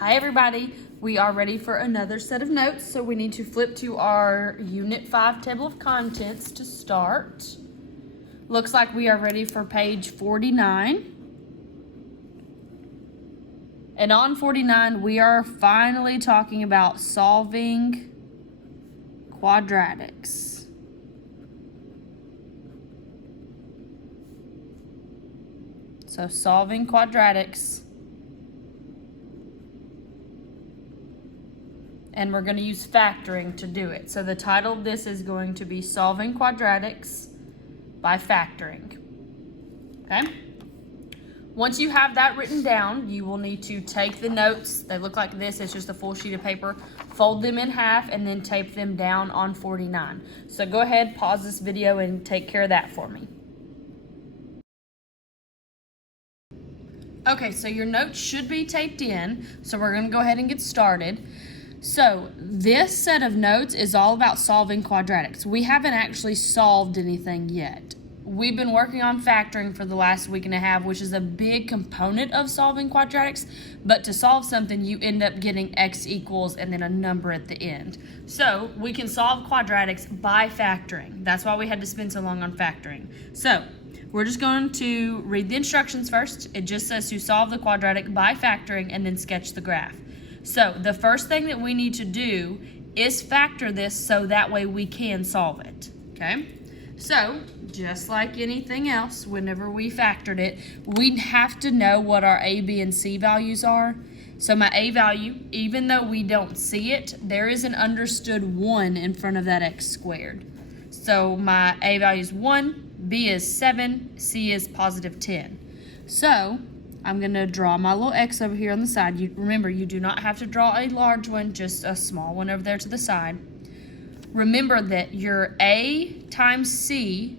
Hi everybody, we are ready for another set of notes, so we need to flip to our Unit 5 table of contents to start. Looks like we are ready for page 49. And on 49, we are finally talking about solving quadratics. So solving quadratics. And we're going to use factoring to do it. So the title of this is going to be Solving Quadratics by Factoring. Okay? Once you have that written down, you will need to take the notes. They look like this. It's just a full sheet of paper. Fold them in half and then tape them down on 49. So go ahead, pause this video and take care of that for me. Okay, so your notes should be taped in. So we're going to go ahead and get started. So this set of notes is all about solving quadratics. We haven't actually solved anything yet. We've been working on factoring for the last week and a half, which is a big component of solving quadratics. But to solve something, you end up getting x equals and then a number at the end. So we can solve quadratics by factoring. That's why we had to spend so long on factoring. So we're just going to read the instructions first. It just says to solve the quadratic by factoring and then sketch the graph. So the first thing that we need to do is factor this so that way we can solve it, okay? So just like anything else, whenever we factored it, we have to know what our A, B, and C values are. So my A value, even though we don't see it, there is an understood 1 in front of that x squared. So my A value is 1, B is 7, C is positive 10. So I'm going to draw my little x over here on the side. Remember, you do not have to draw a large one, just a small one over there to the side. Remember that your A times C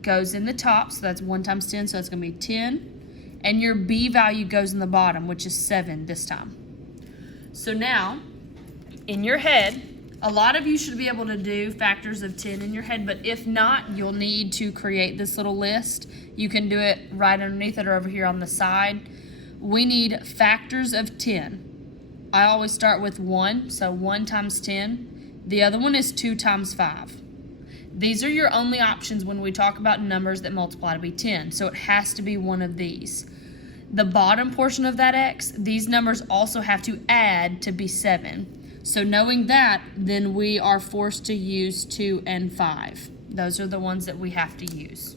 goes in the top, so that's 1 times 10, so it's going to be 10. And your B value goes in the bottom, which is 7 this time. So now, in your head, a lot of you should be able to do factors of 10 in your head, but if not, you'll need to create this little list. You can do it right underneath it or over here on the side. We need factors of 10. I always start with 1, so 1 times 10. The other one is 2 times 5. These are your only options when we talk about numbers that multiply to be 10, so it has to be one of these. The bottom portion of that x, these numbers also have to add to be 7. So knowing that, then we are forced to use 2 and 5. Those are the ones that we have to use.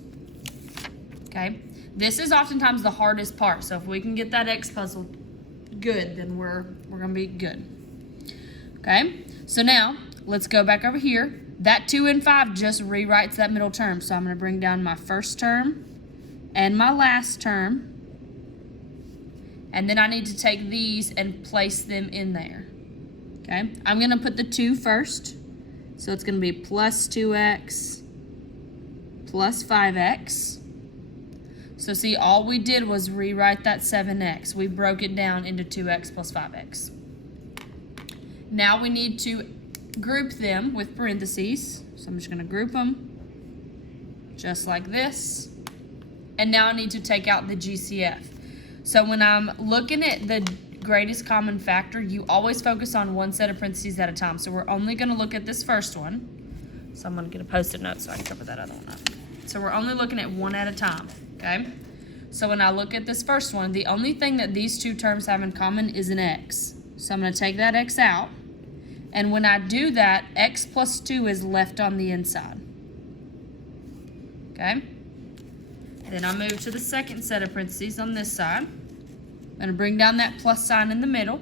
Okay? This is oftentimes the hardest part. So if we can get that x puzzle good, then we're going to be good. Okay? So now, let's go back over here. That 2 and 5 just rewrites that middle term. So I'm going to bring down my first term and my last term. And then I need to take these and place them in there. Okay, I'm going to put the 2 first. So it's going to be plus 2x plus 5x. So see, all we did was rewrite that 7x. We broke it down into 2x plus 5x. Now we need to group them with parentheses. So I'm just going to group them just like this. And now I need to take out the GCF. So when I'm looking at the greatest common factor, you always focus on one set of parentheses at a time. So we're only going to look at this first one. So I'm going to get a post-it note so I can cover that other one up. So we're only looking at one at a time, okay? So when I look at this first one, the only thing that these two terms have in common is an x. So I'm going to take that x out. And when I do that, x plus 2 is left on the inside. Okay? Then I move to the second set of parentheses on this side. I'm going to bring down that plus sign in the middle.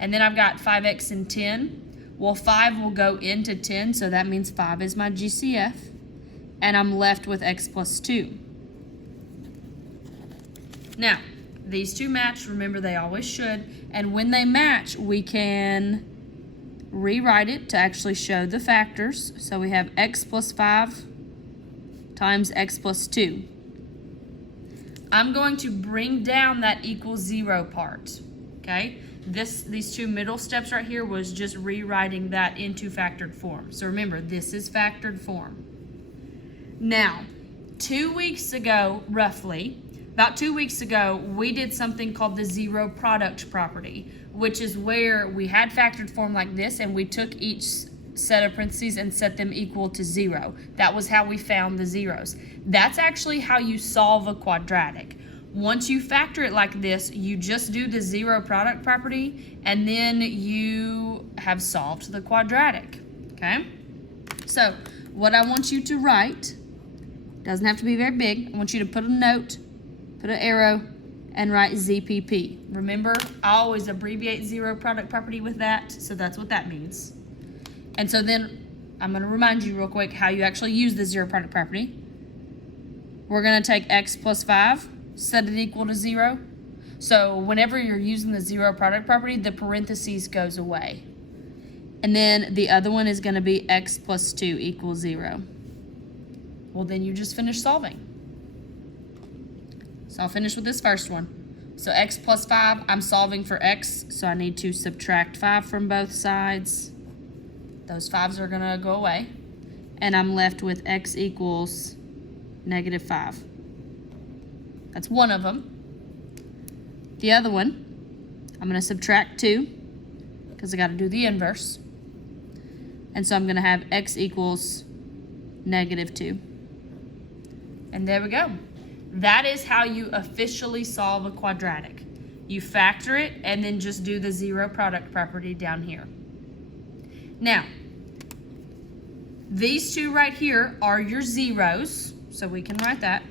And then I've got 5x and 10. Well, 5 will go into 10, so that means 5 is my GCF. And I'm left with x plus 2. Now, these two match. Remember, they always should. And when they match, we can rewrite it to actually show the factors. So we have x plus 5 times x plus 2. I'm going to bring down that equals 0 part, okay? These two middle steps right here was just rewriting that into factored form. So remember, this is factored form. Now, 2 weeks ago, roughly, about 2 weeks ago, we did something called the zero product property, which is where we had factored form like this and we took each set of parentheses and set them equal to 0. That was how we found the zeros. That's actually how you solve a quadratic. Once you factor it like this, you just do the zero product property and then you have solved the quadratic, okay? So what I want you to write, doesn't have to be very big, I want you to put a note, put an arrow, and write ZPP. Remember, I always abbreviate zero product property with that, so that's what that means. And so then I'm going to remind you real quick how you actually use the zero product property. We're going to take x plus 5, set it equal to 0. So whenever you're using the zero product property, the parentheses goes away. And then the other one is going to be x plus 2 equals 0. Well, then you just finish solving. So I'll finish with this first one. So x plus 5, I'm solving for x, so I need to subtract 5 from both sides. Those 5s are going to go away. And I'm left with x equals negative 5. That's one of them. The other one, I'm going to subtract 2 because I got to do the inverse. And so I'm going to have x equals negative 2. And there we go. That is how you officially solve a quadratic. You factor it and then just do the zero product property down here. Now, these two right here are your zeros, so we can write that.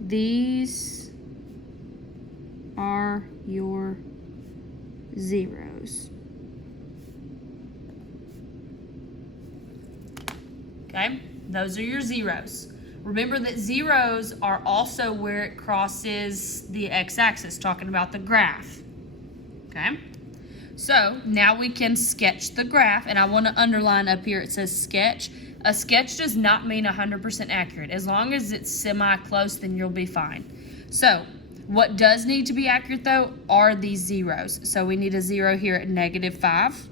These are your zeros. Okay, those are your zeros. Remember that zeros are also where it crosses the x-axis, talking about the graph. Okay, so now we can sketch the graph, and I want to underline up here, it says sketch. A sketch does not mean 100% accurate. As long as it's semi-close, then you'll be fine. So what does need to be accurate, though, are these zeros. So we need a 0 here at negative 5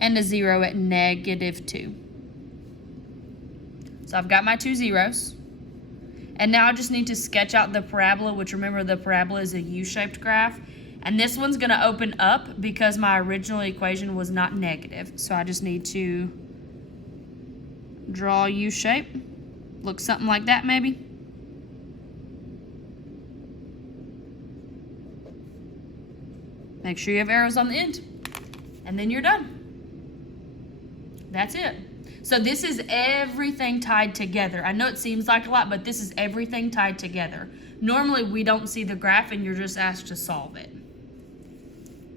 and a 0 at negative 2. So I've got my two zeros. And now I just need to sketch out the parabola, which remember the parabola is a U-shaped graph. And this one's going to open up because my original equation was not negative. So I just need to draw a U-shape. Looks something like that maybe. Make sure you have arrows on the end. And then you're done. That's it. So this is everything tied together. I know it seems like a lot, but this is everything tied together. Normally we don't see the graph and you're just asked to solve it.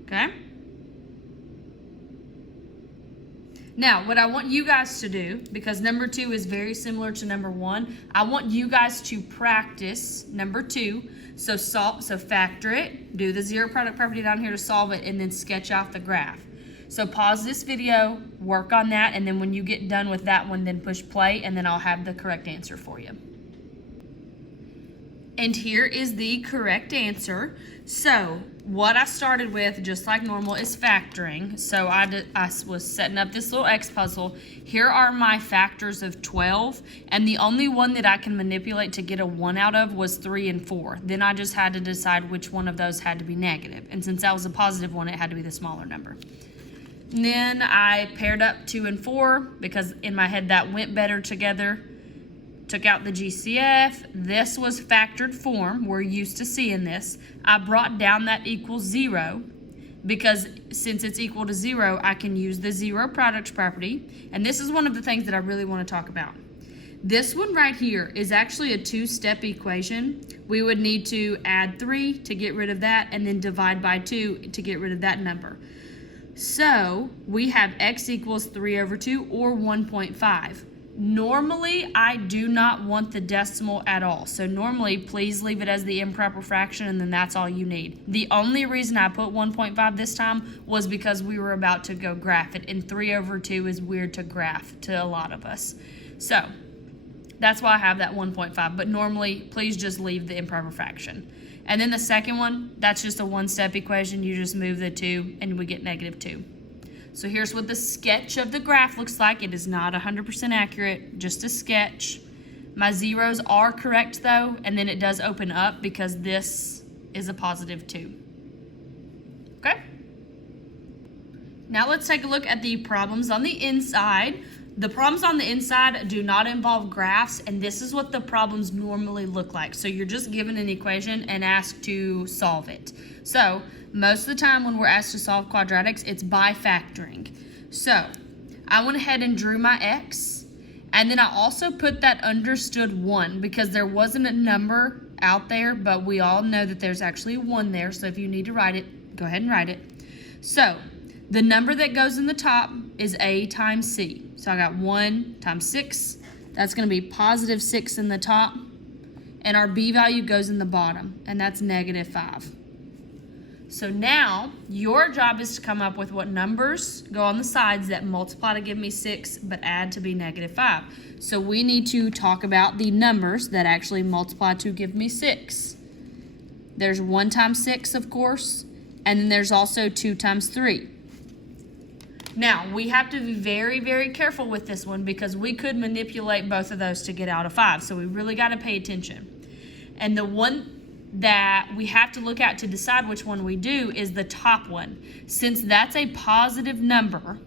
Okay? Now, what I want you guys to do, because number 2 is very similar to number 1, I want you guys to practice number 2. So factor it, do the zero product property down here to solve it, and then sketch out the graph. So pause this video, work on that, and then when you get done with that one, then push play, and then I'll have the correct answer for you. And here is the correct answer. So what I started with, just like normal, is factoring. So I was setting up this little X puzzle. Here are my factors of 12, and the only one that I can manipulate to get a 1 out of was 3 and 4. Then I just had to decide which one of those had to be negative. And since that was a positive one, it had to be the smaller number. And then I paired up 2 and 4 because in my head that went better together. Took out the GCF. This was factored form. We're used to seeing this. I brought down that equals 0 because since it's equal to 0, I can use the zero product property. And this is one of the things that I really want to talk about. This one right here is actually a 2-step equation. We would need to add 3 to get rid of that and then divide by 2 to get rid of that number. So we have x equals 3 over 2 or 1.5. Normally, I do not want the decimal at all. So normally, please leave it as the improper fraction and then that's all you need. The only reason I put 1.5 this time was because we were about to go graph it, and 3 over 2 is weird to graph to a lot of us. So that's why I have that 1.5, but normally, please just leave the improper fraction. And then the second one, that's just a 1-step equation. You just move the 2 and we get negative 2. So here's what the sketch of the graph looks like. It is not 100% accurate, just a sketch. My zeros are correct though, and then it does open up because this is a positive 2. Okay? Now let's take a look at the problems on the inside. The problems on the inside do not involve graphs, and this is what the problems normally look like. So you're just given an equation and asked to solve it. So most of the time when we're asked to solve quadratics, it's by factoring. So I went ahead and drew my x, and then I also put that understood 1 because there wasn't a number out there, but we all know that there's actually a 1 there. So if you need to write it, go ahead and write it. So the number that goes in the top is a times c. So I got 1 times 6. That's going to be positive 6 in the top. And our b value goes in the bottom, and that's negative 5. So now your job is to come up with what numbers go on the sides that multiply to give me 6 but add to be negative 5. So we need to talk about the numbers that actually multiply to give me 6. There's 1 times 6, of course, and then there's also 2 times 3. Now, we have to be very, very careful with this one because we could manipulate both of those to get out of 5. So we really got to pay attention. And the one that we have to look at to decide which one we do is the top one. Since that's a positive number,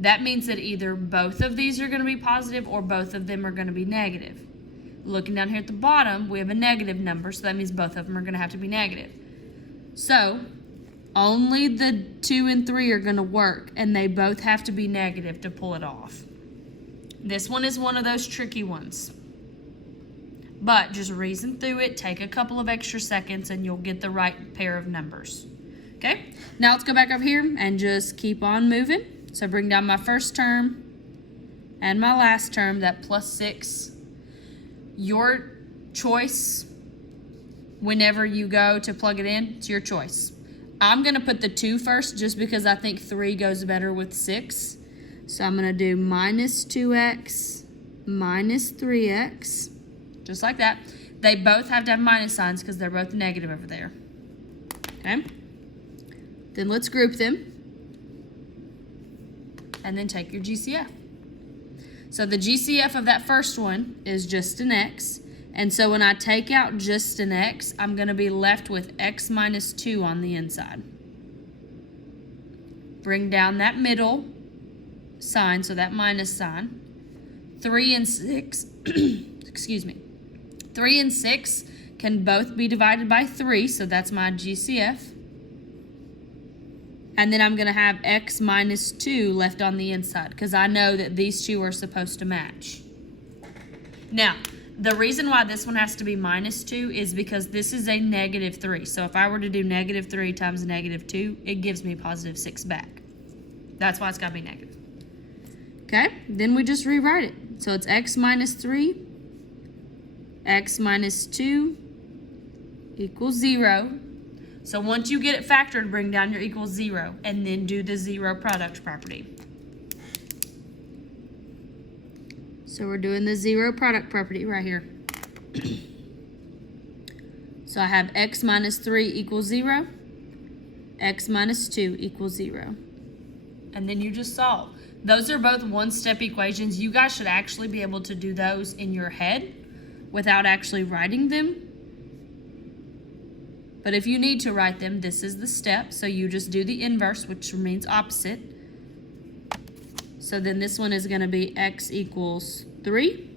that means that either both of these are going to be positive or both of them are going to be negative. Looking down here at the bottom, we have a negative number, so that means both of them are going to have to be negative. So only the 2 and 3 are going to work, and they both have to be negative to pull it off. This one is one of those tricky ones. But just reason through it, take a couple of extra seconds, and you'll get the right pair of numbers. Okay? Now let's go back up here and just keep on moving. So bring down my first term and my last term, that plus 6. Your choice, whenever you go to plug it in, it's your choice. I'm going to put the 2 first just because I think 3 goes better with 6. So I'm going to do minus 2x minus 3x, just like that. They both have to have minus signs because they're both negative over there. Okay? Then let's group them. And then take your GCF. So the GCF of that first one is just an x. And so when I take out just an x, I'm going to be left with x minus 2 on the inside. Bring down that middle sign, so that minus sign. 3 and 6, excuse me. 3 and 6 can both be divided by 3, so that's my GCF. And then I'm going to have x minus 2 left on the inside because I know that these two are supposed to match. Now, the reason why this one has to be minus 2 is because this is a negative 3. So if I were to do negative 3 times negative 2, it gives me positive 6 back. That's why it's got to be negative. Okay, then we just rewrite it. So it's x minus 3, x minus 2 equals 0. So once you get it factored, bring down your equals 0, and then do the 0 product property. So we're doing the 0 product property right here. So I have x minus 3 equals 0, x minus 2 equals 0. And then you just solve. Those are both one-step equations. You guys should actually be able to do those in your head without actually writing them. But if you need to write them, this is the step. So you just do the inverse, which means opposite. So then this one is going to be x equals 3.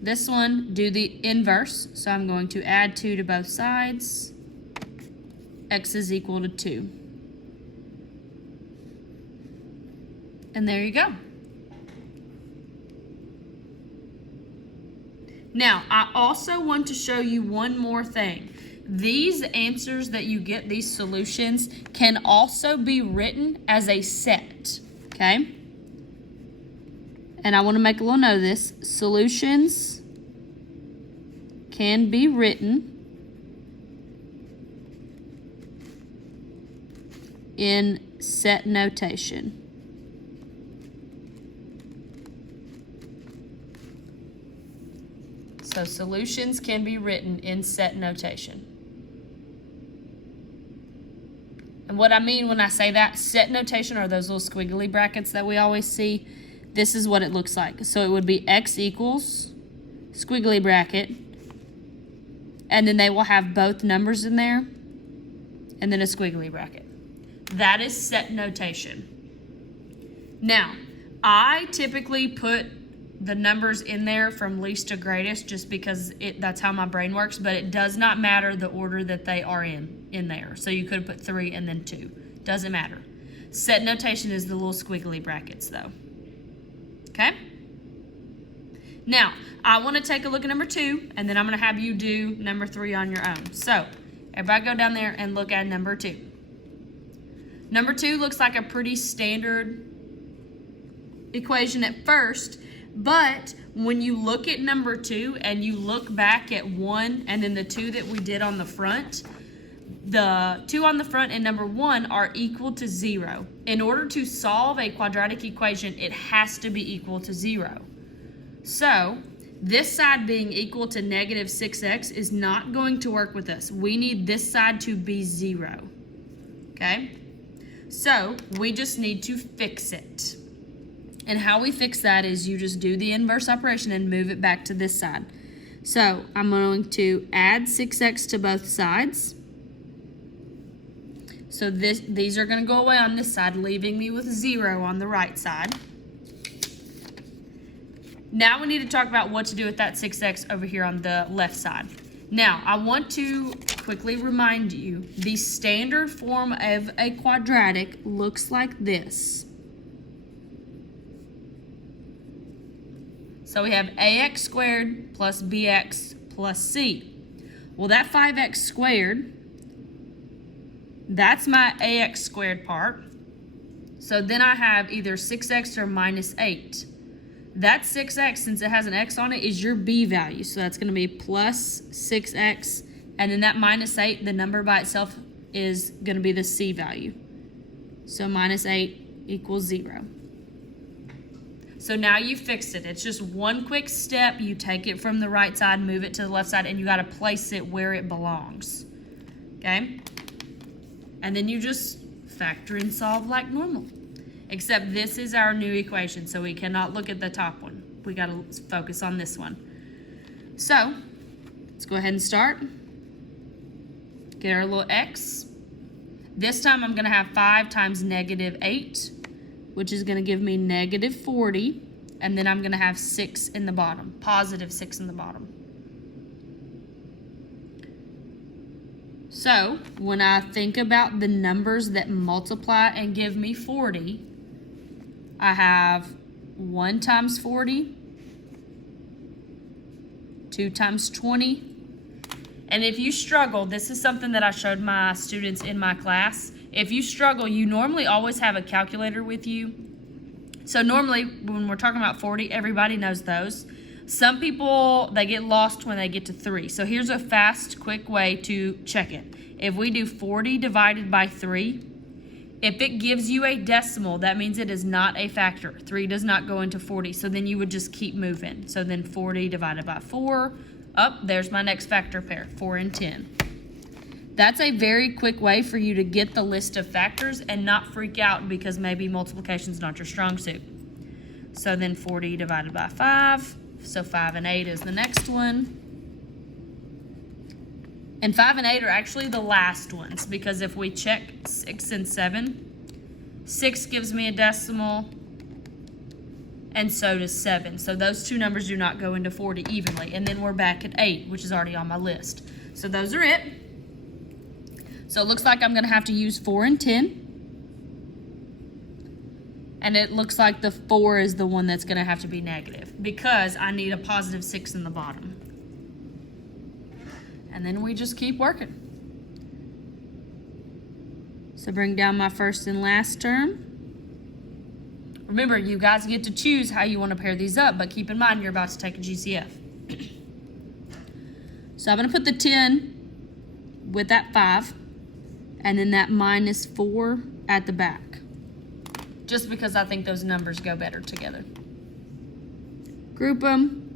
This one, do the inverse. So I'm going to add 2 to both sides. X is equal to 2. And there you go. Now, I also want to show you one more thing. These answers that you get, these solutions, can also be written as a set, okay? And I want to make a little note of this. Solutions can be written in set notation. So solutions can be written in set notation. And what I mean when I say that, set notation are those little squiggly brackets that we always see. this is what it looks like. So it would be x equals squiggly bracket, and then they will have both numbers in there, and then a squiggly bracket. That is set notation. Now, I typically put the numbers in there from least to greatest just because that's how my brain works, but it does not matter the order that they are in there. So you could put 3 and then 2. Doesn't matter. Set notation is the little squiggly brackets though. Okay? Now, I want to take a look at number 2, and then I'm going to have you do number 3 on your own. So, everybody go down there and look at number 2. Number 2 looks like a pretty standard equation at first, but when you look at number 2 and you look back at 1 and then the 2 that we did on the front, the 2 on the front and number 1 are equal to 0. In order to solve a quadratic equation, it has to be equal to 0. So, this side being equal to negative 6x is not going to work with us. We need this side to be 0. Okay? So, we just need to fix it. And how we fix that is you just do the inverse operation and move it back to this side. So, I'm going to add 6x to both sides. So, these are going to go away on this side, leaving me with 0 on the right side. Now we need to talk about what to do with that 6x over here on the left side. Now, I want to quickly remind you, the standard form of a quadratic looks like this. So we have ax squared plus bx plus c. Well, that 5x squared, that's my ax squared part. So then I have either 6x or minus 8. That 6x, since it has an x on it, is your b value. So that's going to be plus 6x. And then that minus 8, the number by itself, is going to be the c value. So minus 8 equals 0. So now you fixed it. It's just one quick step. You take it from the right side, move it to the left side, and you got to place it where it belongs. Okay? And then you just factor and solve like normal. Except this is our new equation, so we cannot look at the top one. We got to focus on this one. So, let's go ahead and start. Get our little x. This time I'm going to have 5 times negative 8, which is going to give me negative 40. And then I'm going to have 6 in the bottom, positive 6 in the bottom. So, when I think about the numbers that multiply and give me 40, I have 1 times 40, 2 times 20. And if you struggle, this is something that I showed my students in my class. If you struggle, you normally always have a calculator with you. So normally, when we're talking about 40, everybody knows those. Some people, they get lost when they get to 3. So here's a fast, quick way to check it. If we do 40 divided by 3, if it gives you a decimal, that means it is not a factor. 3 does not go into 40, so then you would just keep moving. So then 40 divided by 4, there's my next factor pair, 4 and 10. That's a very quick way for you to get the list of factors and not freak out because maybe multiplication is not your strong suit. So then 40 divided by 5, so 5 and 8 is the next one. And 5 and 8 are actually the last ones because if we check 6 and 7, 6 gives me a decimal and so does 7. So those two numbers do not go into 40 evenly. And then we're back at 8, which is already on my list. So those are it. So it looks like I'm going to have to use 4 and 10. And it looks like the 4 is the one that's going to have to be negative because I need a positive 6 in the bottom. And then we just keep working. So bring down my first and last term. Remember, you guys get to choose how you want to pair these up, but keep in mind you're about to take a GCF. So I'm going to put the 10 with that 5, and then that minus 4 at the back. Just because I think those numbers go better together. Group them.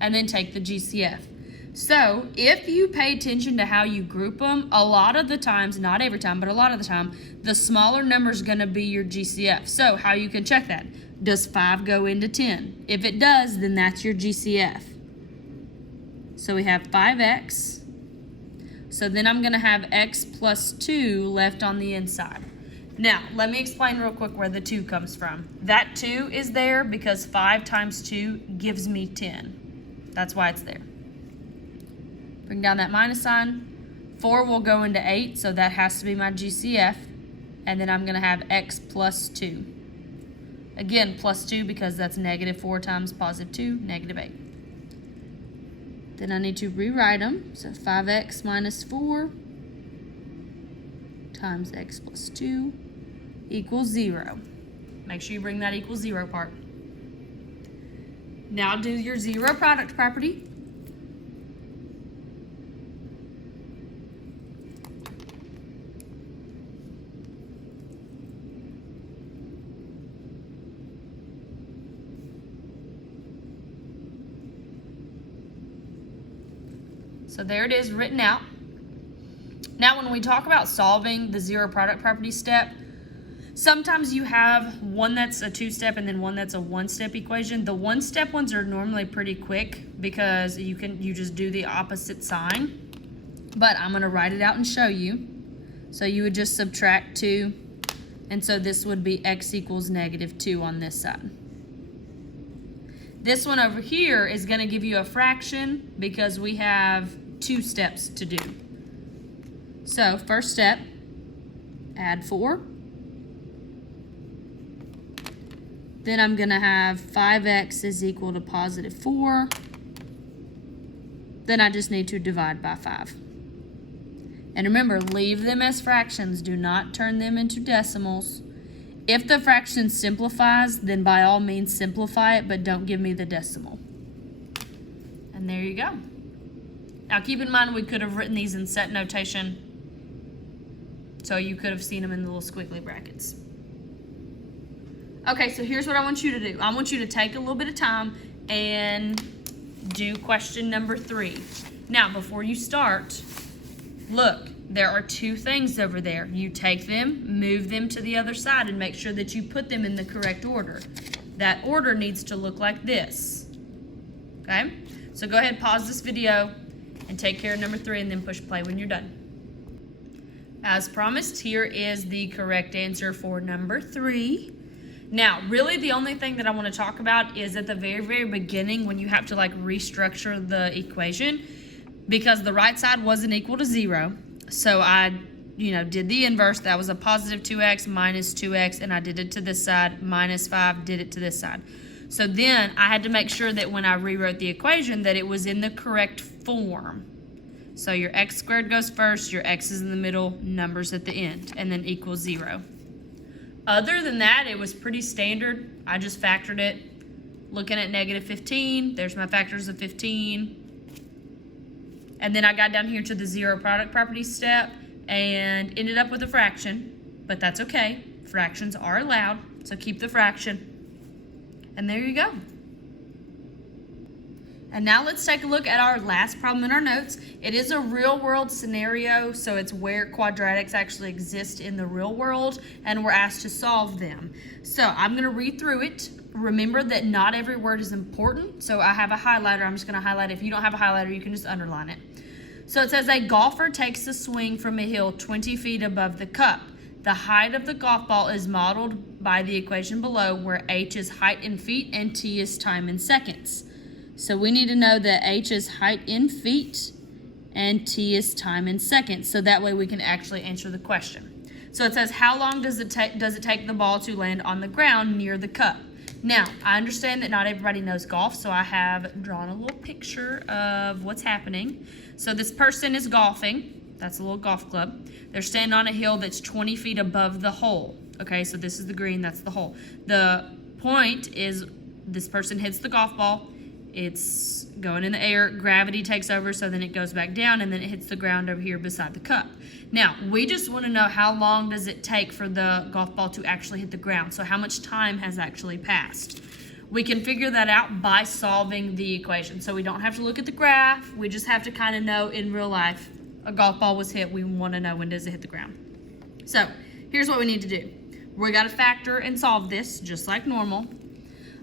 And then take the GCF. So if you pay attention to how you group them, a lot of the times, not every time, but a lot of the time, the smaller number is going to be your GCF. So how you can check that? Does 5 go into 10? If it does, then that's your GCF. So we have 5x. So then I'm going to have x plus 2 left on the inside. Now, let me explain real quick where the 2 comes from. That 2 is there because 5 times 2 gives me 10. That's why it's there. Bring down that minus sign. 4 will go into 8, so that has to be my GCF. And then I'm going to have x plus 2. Again, plus 2 because that's negative 4 times positive 2, negative 8. Then I need to rewrite them. So 5x minus 4 times x plus 2 equals 0. Make sure you bring that equals 0 part. Now do your zero product property. So there it is written out. Now when we talk about solving the zero product property step, sometimes you have one that's a 2-step and then one that's a 1-step equation. The 1-step ones are normally pretty quick because you just do the opposite sign. But I'm going to write it out and show you. So you would just subtract 2. And so this would be x equals negative 2 on this side. This one over here is going to give you a fraction because we have 2 steps to do. So first step, add 4. Then I'm going to have 5x is equal to positive 4. Then I just need to divide by 5. And remember, leave them as fractions. Do not turn them into decimals. If the fraction simplifies, then by all means simplify it, but don't give me the decimal. And there you go. Now keep in mind we could have written these in set notation, so you could have seen them in the little squiggly brackets. Okay, so here's what I want you to do. I want you to take a little bit of time and do question number 3. Now, before you start, look, there are 2 things over there. You take them, move them to the other side, and make sure that you put them in the correct order. That order needs to look like this. Okay? So go ahead, pause this video, and take care of number 3, and then push play when you're done. As promised, here is the correct answer for number 3. Now, really the only thing that I want to talk about is at the very, very beginning when you have to like restructure the equation, because the right side wasn't equal to 0. So I, did the inverse. That was a positive 2x minus 2x, and I did it to this side, minus 5, did it to this side. So then I had to make sure that when I rewrote the equation that it was in the correct form. So your x squared goes first, your x is in the middle, numbers at the end, and then equals 0. Other than that, it was pretty standard. I just factored it. Looking at negative 15, there's my factors of 15. And then I got down here to the zero product property step and ended up with a fraction, but that's okay. Fractions are allowed, so keep the fraction. And there you go. And now let's take a look at our last problem in our notes. It is a real world scenario, so it's where quadratics actually exist in the real world, and we're asked to solve them. So I'm going to read through it. Remember that not every word is important, so I have a highlighter. I'm just going to highlight it. If you don't have a highlighter, you can just underline it. So it says a golfer takes a swing from a hill 20 feet above the cup. The height of the golf ball is modeled by the equation below, where h is height in feet and t is time in seconds. So we need to know that h is height in feet and t is time in seconds, so that way we can actually answer the question. So it says, how long does it take the ball to land on the ground near the cup? Now, I understand that not everybody knows golf, so I have drawn a little picture of what's happening. So this person is golfing. That's a little golf club. They're standing on a hill that's 20 feet above the hole. Okay, so this is the green, that's the hole. The point is this person hits the golf ball. It's going in the air, gravity takes over, so then it goes back down, and then it hits the ground over here beside the cup. Now, we just want to know how long does it take for the golf ball to actually hit the ground. So how much time has actually passed? We can figure that out by solving the equation. So we don't have to look at the graph. We just have to kind of know in real life, a golf ball was hit. We want to know when does it hit the ground. So here's what we need to do. We got to factor and solve this just like normal.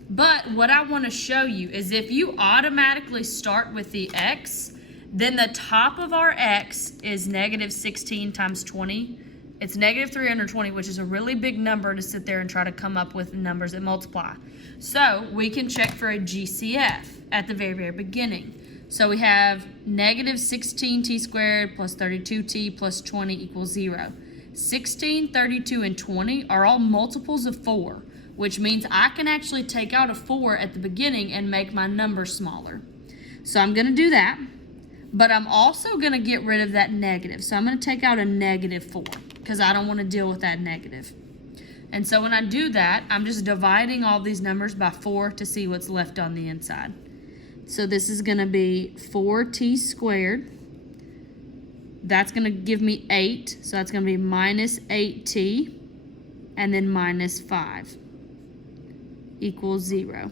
But what I want to show you is if you automatically start with the x, then the top of our x is negative 16 times 20. It's negative 320, which is a really big number to sit there and try to come up with numbers that multiply. So we can check for a GCF at the very, very beginning. So we have negative 16t squared plus 32t plus 20 equals 0. 16, 32, and 20 are all multiples of 4, which means I can actually take out a 4 at the beginning and make my number smaller. So I'm going to do that, but I'm also going to get rid of that negative. So I'm going to take out a negative 4 because I don't want to deal with that negative. And so when I do that, I'm just dividing all these numbers by 4 to see what's left on the inside. So this is going to be 4t squared. That's going to give me 8. So that's going to be minus 8t and then minus 5 equals 0.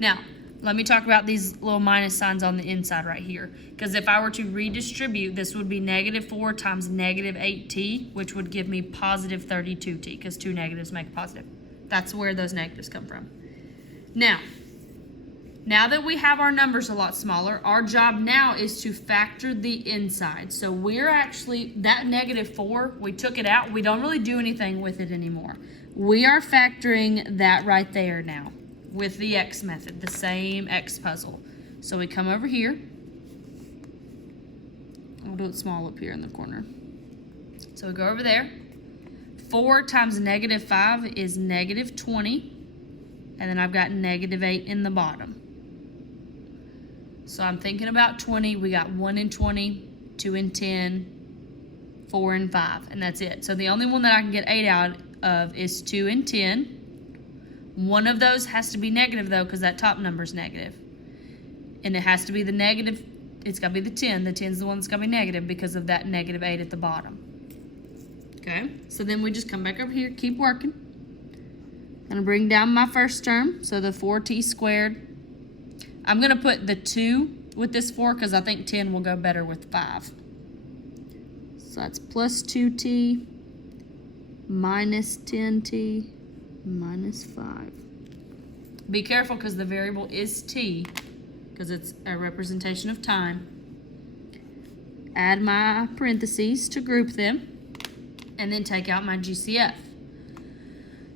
Now, let me talk about these little minus signs on the inside right here. Because if I were to redistribute, this would be negative 4 times negative 8t, which would give me positive 32t, because 2 negatives make a positive. That's where those negatives come from. Now that we have our numbers a lot smaller, our job now is to factor the inside. So we're actually, that negative 4, we took it out. We don't really do anything with it anymore. We are factoring that right there now with the x method, the same x puzzle. So we come over here. We'll do it small up here in the corner. So we go over there. 4 times negative 5 is negative 20. And then I've got negative 8 in the bottom. So I'm thinking about 20. We got 1 and 20, 2 and 10, 4 and 5, and that's it. So the only one that I can get 8 out of is 2 and 10. One of those has to be negative though, because that top number is negative. And it has to be the negative, it's got to be the 10. The 10 is the one that's got to be negative because of that negative 8 at the bottom. Okay, so then we just come back over here, keep working. I'm going to bring down my first term, so the 4t squared. I'm going to put the 2 with this 4 because I think 10 will go better with 5. So that's plus 2t minus 10t minus 5. Be careful because the variable is t because it's a representation of time. Add my parentheses to group them and then take out my GCF.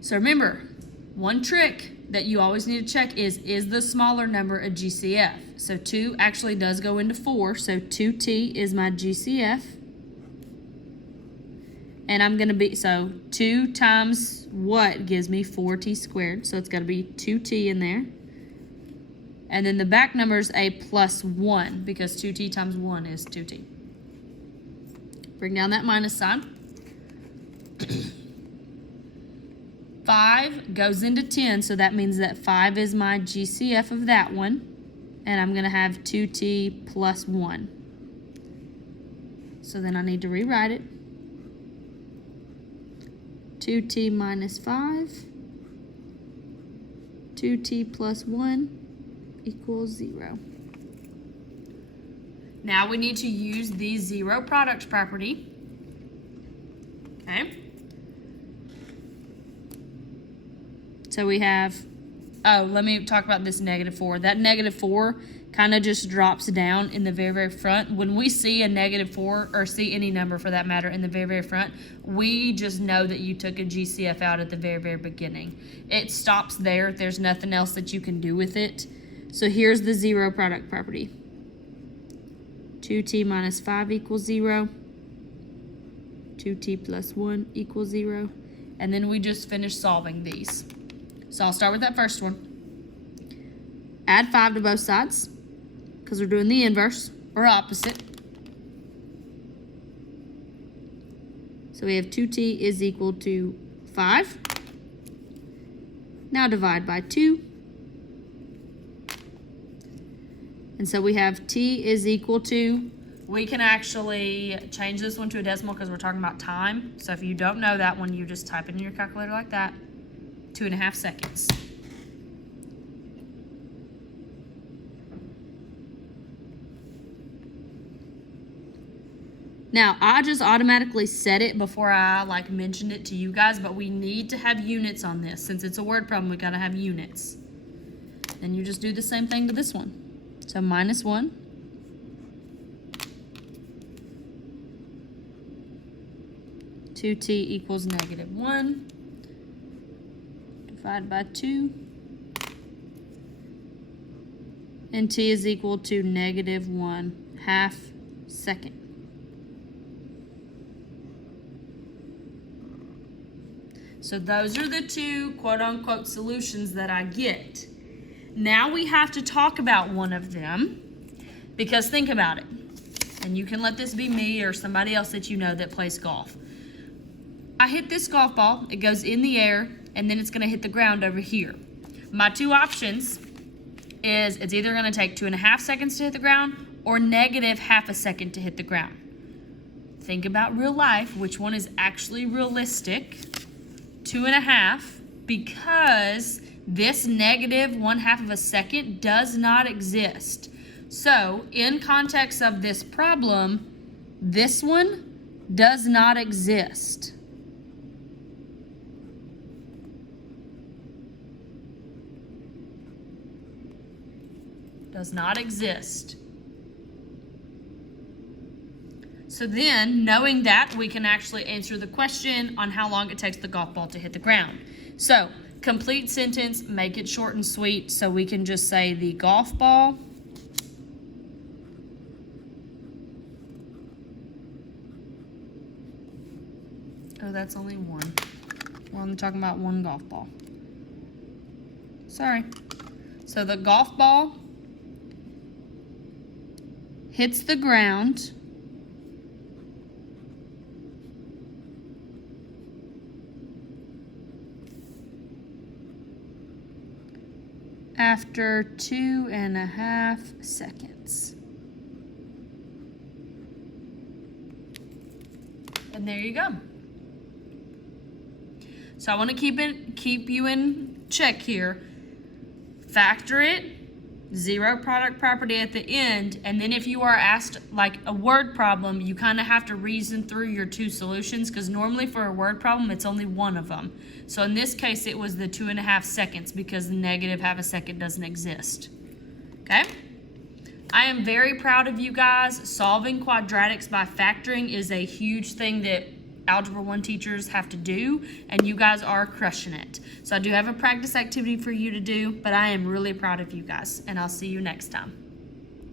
So remember, one trick that you always need to check is the smaller number a GCF? So 2 actually does go into 4, so 2t is my GCF. And I'm going to be, so 2 times what gives me 4t squared, so it's got to be 2t in there. And then the back number is a plus 1, because 2t times 1 is 2t. Bring down that minus sign. 5 goes into 10, so that means that 5 is my GCF of that one. And I'm going to have 2t plus 1. So then I need to rewrite it. 2t minus 5. 2t plus 1 equals 0. Now we need to use the zero product property. Okay. So we have, let me talk about this negative 4. That negative 4 kind of just drops down in the very, very front. When we see a negative 4, or see any number for that matter in the very, very front, we just know that you took a GCF out at the very, very beginning. It stops there. There's nothing else that you can do with it. So here's the zero product property. 2t minus 5 equals 0. 2t plus 1 equals 0. And then we just finish solving these. So I'll start with that first one. Add 5 to both sides, because we're doing the inverse, or opposite. So we have 2t is equal to 5. Now divide by 2. And so we have t is equal to, we can actually change this one to a decimal because we're talking about time. So if you don't know that one, you just type it in your calculator like that. 2.5 seconds. Now, I just automatically said it before I like mentioned it to you guys, but we need to have units on this. Since it's a word problem, we gotta have units. And you just do the same thing to this one. So minus 1. Two t equals negative 1. Divide by 2. And t is equal to negative 1/2 second. So those are the two quote-unquote solutions that I get. Now we have to talk about one of them, because think about it. And you can let this be me or somebody else that you know that plays golf. I hit this golf ball, it goes in the air, and then it's gonna hit the ground over here. My two options is it's either gonna take 2.5 seconds to hit the ground or negative 0.5 second to hit the ground. Think about real life, which one is actually realistic? 2.5, because this negative 1/2 second does not exist. So in context of this problem, this one does not exist. Does not exist. So then, knowing that, we can actually answer the question on how long it takes the golf ball to hit the ground. So, complete sentence, make it short and sweet, so we can just say the golf ball oh, that's only one. We're only talking about one golf ball. Sorry. So the golf ball hits the ground after 2.5 seconds. And there you go. So I want to keep you in check here. Factor it, zero product property at the end, and then if you are asked like a word problem, you kind of have to reason through your two solutions, because normally for a word problem it's only one of them. So in this case it was the 2.5 seconds, because the negative 0.5 second doesn't exist. Okay, I am very proud of you guys. Solving quadratics by factoring is a huge thing that Algebra 1 teachers have to do, and you guys are crushing it. So I do have a practice activity for you to do, but I am really proud of you guys, and I'll see you next time.